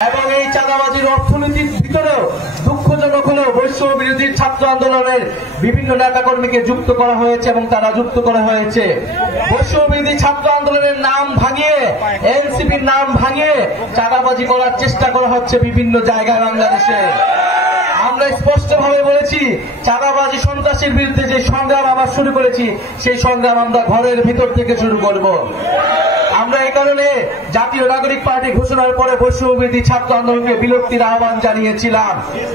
এবং এই চাঁদাবাজির অর্থনীতির ভিতরেও দুঃখজনক হলেও বৈষম্য বিরোধী ছাত্র আন্দোলনের বিভিন্ন নেতাকর্মীকে যুক্ত করা হয়েছে এবং তারা যুক্ত করা হয়েছে। বৈষম্য বিরোধী ছাত্র আন্দোলনের নাম ভাঙিয়ে, এনসিপির নাম ভাঙিয়ে চাঁদাবাজি করার চেষ্টা করা হচ্ছে বিভিন্ন জায়গায় বাংলাদেশে। আমরা স্পষ্টভাবে বলেছি, চাঁদাবাজি সন্ত্রাসের বিরুদ্ধে যে সংগ্রাম আবার শুরু করেছি, সেই সংগ্রাম আমরা ঘরের ভিতর থেকে শুরু করব। আমরা এই কারণে জাতীয় নাগরিক পার্টি ঘোষণার পরে বৈষম্য বিরোধী ছাত্র আন্দোলনকে বিলুপ্তির আহ্বান জানিয়েছিলাম।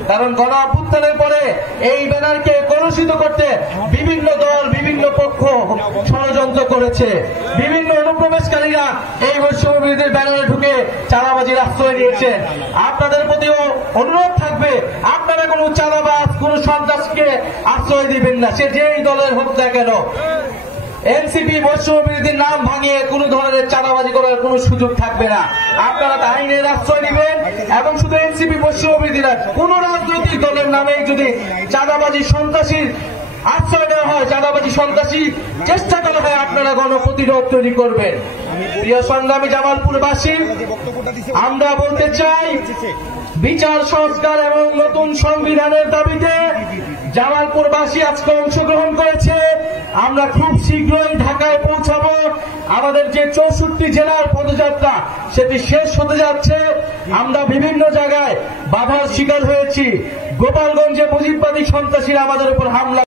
কারণ গণ অভ্যুত্থানের পরে এই ব্যানারকে কলুষিত করতে বিভিন্ন দল, বিভিন্ন পক্ষ ষড়যন্ত্র করেছে। বিভিন্ন অনুপ্রবেশকারীরা এই বৈষম্য বিরোধী ব্যানারে ঢুকে চাঁদাবাজির আশ্রয় নিয়েছে। আপনাদের প্রতিও অনুরোধ থাকবে, আপনারা কোন চাঁদাবাজ, কোন সন্ত্রাসকে আশ্রয় দিবেন না, সে যেই দলের হোক না কেন। এনসিপি বৈষম্য বিরোধীর নাম ভাঙিয়ে কোন ধরনের চাঁদাবাজি করার কোন সুযোগ থাকবে না। আপনারা আইনের আশ্রয় দিবেন এবং শুধু এনসিপি বৈষম্য বিরোধী না, কোন রাজনৈতিক দলের নামেই যদি চাঁদাবাজি সন্ত্রাসীর আশ্রয় দেওয়া হয়, চাঁদাবাজি সন্ত্রাসী চেষ্টা করা হয়, আপনারা গণপ্রতিরোধ তৈরি করবেন। প্রিয় সংগ্রামী জামালপুরবাসী, আমরা বলতে চাই, বিচার সংস্কার এবং নতুন সংবিধানের দাবিতে জামালপুরবাসী আজকে অংশগ্রহণ করেছে। আমরা খুব শীঘ্রই ঢাকায় পৌঁছাবো। আমাদের যে 64 জেলার পদযাত্রা, সেটি শেষ হতে যাচ্ছে। আমরা বিভিন্ন জায়গায় বাধার শিকার হয়েছি। গোপালগঞ্জে মুজিববাদী সন্ত্রাসীরা আমাদের উপর হামলা